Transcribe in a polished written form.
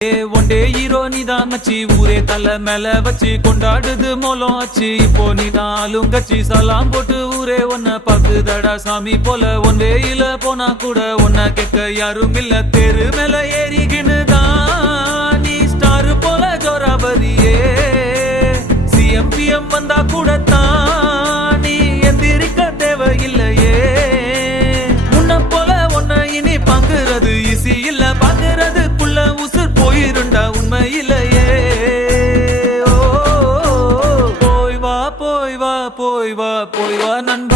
one day hero நீதான் மச்சி ஊரே தலை மேல வச்சு கொண்டாடுது மோலம் ஆச்சு இப்போ நீ நாளும் கட்சி சலாம் போட்டு ஊரே ஒன்ன பாக்குதடா சாமி போல ஒன்வேயில போனா கூட ஒன்ன கேட்க யாரும் இல்ல தேரு மேல ஏறிக்கினுதான் நீ ஸ்டார் போல ஜோராபரியே சிஎம்பிஎம் வந்தா கூட தான் நீ எந்திரிக்க தேவையில்லையே முன்ன போல ஒன்ன இனி பாக்குறது ஈஸி இல்ல பாக்குறதுக்குள்ள உசுர் போயிருண்டா உண்மையிலேயே போய் வா போய் வா போய் வா போய் வா நண்பா